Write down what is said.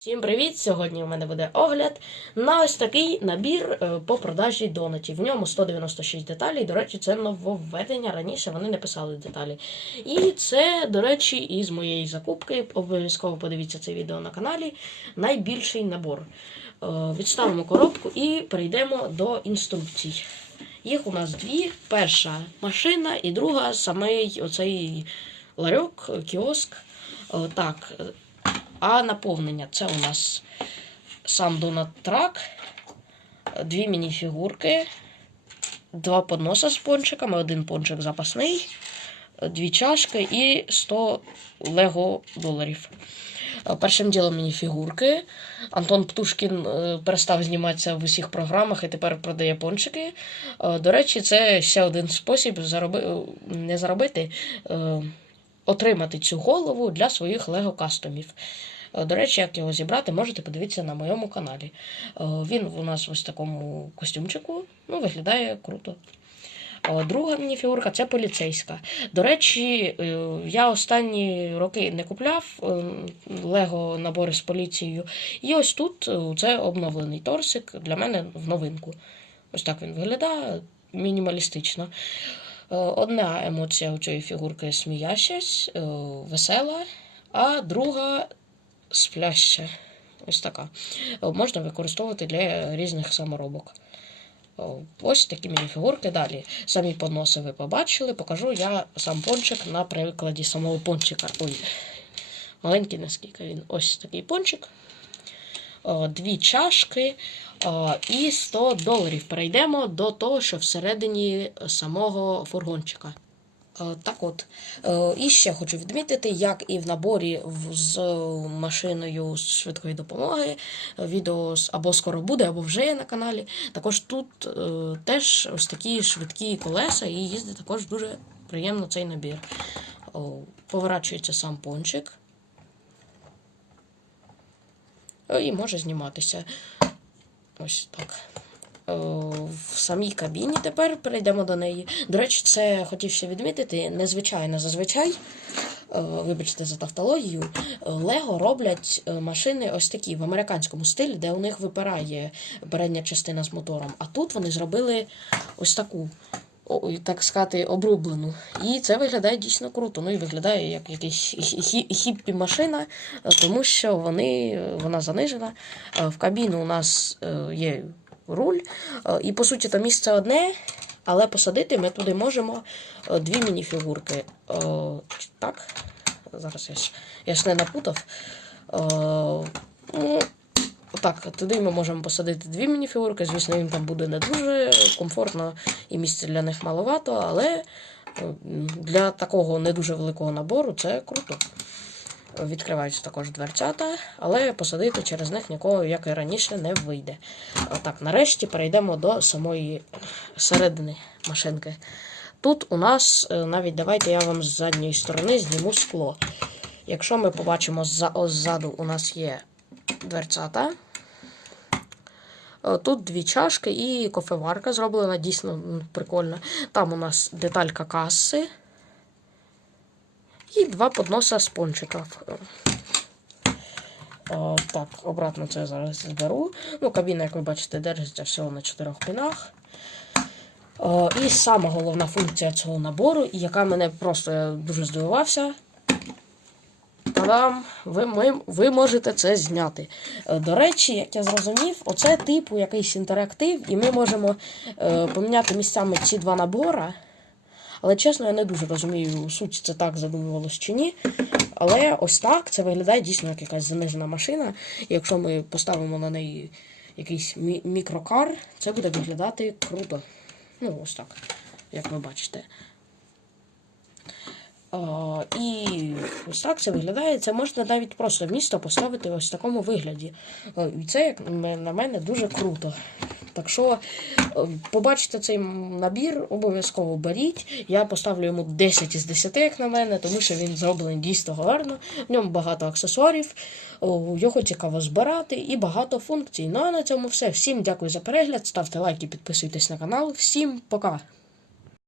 Всім привіт! Сьогодні у мене буде огляд на ось такий набір е, по продажі донатів. В ньому 196 деталей. До речі, це нововведення. Раніше вони не писали деталі. І це, до речі, із моєї закупки. Обов'язково подивіться це відео на каналі. Найбільший набор. Е, Відставимо коробку і перейдемо до інструкцій. Їх у нас дві: перша машина і друга самий оцей ларьок, кіоск. Е, Так, а наповнення це у нас сам Donut Truck, дві мініфігурки, два подноса з пончиками, один пончик запасний, дві чашки і 100 лего доларів. Е, Першим ділом мініфігурки. Антон Птушкін е, перестав зніматися в усіх програмах і тепер продає пончики. Е, До речі, це ще один спосіб зароби... не заробити. Отримати цю голову для своїх лего кастомів. Е, До речі, як його зібрати, можете подивитися на моєму каналі. Е, Він у нас ось в такому костюмчику. Ну, виглядає круто. Е, Друга мініфігурка це поліцейська. До речі, я останні роки не купляв лего набори з поліцією. І ось тут це обновлений торсик для мене в новинку. Ось так він виглядає мінімалістично. Одна емоція у цієї фігурки сміящась, весела, а друга спляща. Ось така. Можна використовувати для різних саморобок. Ось такі мініфігурки далі. Самі подноси ви побачили. Покажу я сам пончик на прикладі самого пончика. Ой, маленький наскільки він. Ось такий пончик. Дві чашки і 100 доларів. Перейдемо до того, що всередині самого фургончика. Е, Так от, Е, і ще хочу відмітити, як і в наборі з машиною з швидкої допомоги. е, Відео або скоро буде, або вже є на каналі. Також тут е, теж ось такі швидкі колеса, і їздить також дуже приємно цей набір. Поворачується сам пончик. Е, І може зніматися. Ось так. Е, В самій кабіні тепер перейдемо до неї. До речі, це хотів ще відмітити. Незвичайно зазвичай, е, вибачте за тавтологію, Лего роблять е, машини ось такі в американському стилі, де у них випирає передня частина з мотором. А тут вони зробили ось таку. Так сказати, обрублену. І це виглядає дійсно круто. Ну і виглядає як якась хі- хіппі машина, е, тому що вони, вона занижена. В кабіну у нас є руль. Е, І по суті, то місце одне, але посадити ми туди можемо е, дві мініфігурки. Е, Так, зараз я ж, я ж не напутав. Ну, так, туди ми можемо посадити дві мініфігурки. Звісно, їм там буде не дуже комфортно і місця для них маловато, але для такого не дуже великого набору це круто. Відкриваються також дверцята, але посадити через них нікого, як і раніше, не вийде. Так, нарешті перейдемо до самої середини машинки. Тут у нас е, навіть давайте я вам з задньої сторони зніму скло. Якщо ми побачимо ззаду, у нас є дверцята. Е, Тут дві чашки і кофеварка зроблена, дійсно прикольно. Там у нас деталька каси. І два подноса з пончиків. О, так, обратно це зараз зберу. Ну, кабіна, як ви бачите, держиться всього на чотирьох пінах. О, і сама головна функція цього набору, яка мене просто дуже здивувався. Та-дам! Ви, можете це зняти. Е, До речі, як я зрозумів, оце типу якийсь інтерактив, і ми можемо е, поміняти місцями ці два набори. Але чесно, я не дуже розумію, суть це так задумувалось чи ні. Але ось так це виглядає дійсно як якась занижена машина. І якщо ми поставимо на неї якийсь мі- мікрокар, це буде виглядати круто. Ну, ось так, як ви бачите. О, і ось так це виглядає. Це можна навіть просто місто поставити ось в такому вигляді. І це, як на мене, дуже круто. Так що е, побачите цей набір, обов'язково беріть. Я поставлю йому 10 із 10, як на мене, тому що він зроблений дійсно гарно. В ньому багато аксесуарів, його цікаво збирати і багато функцій. Ну а на цьому все. Всім дякую за перегляд. Ставте лайки, підписуйтесь на канал. Всім пока!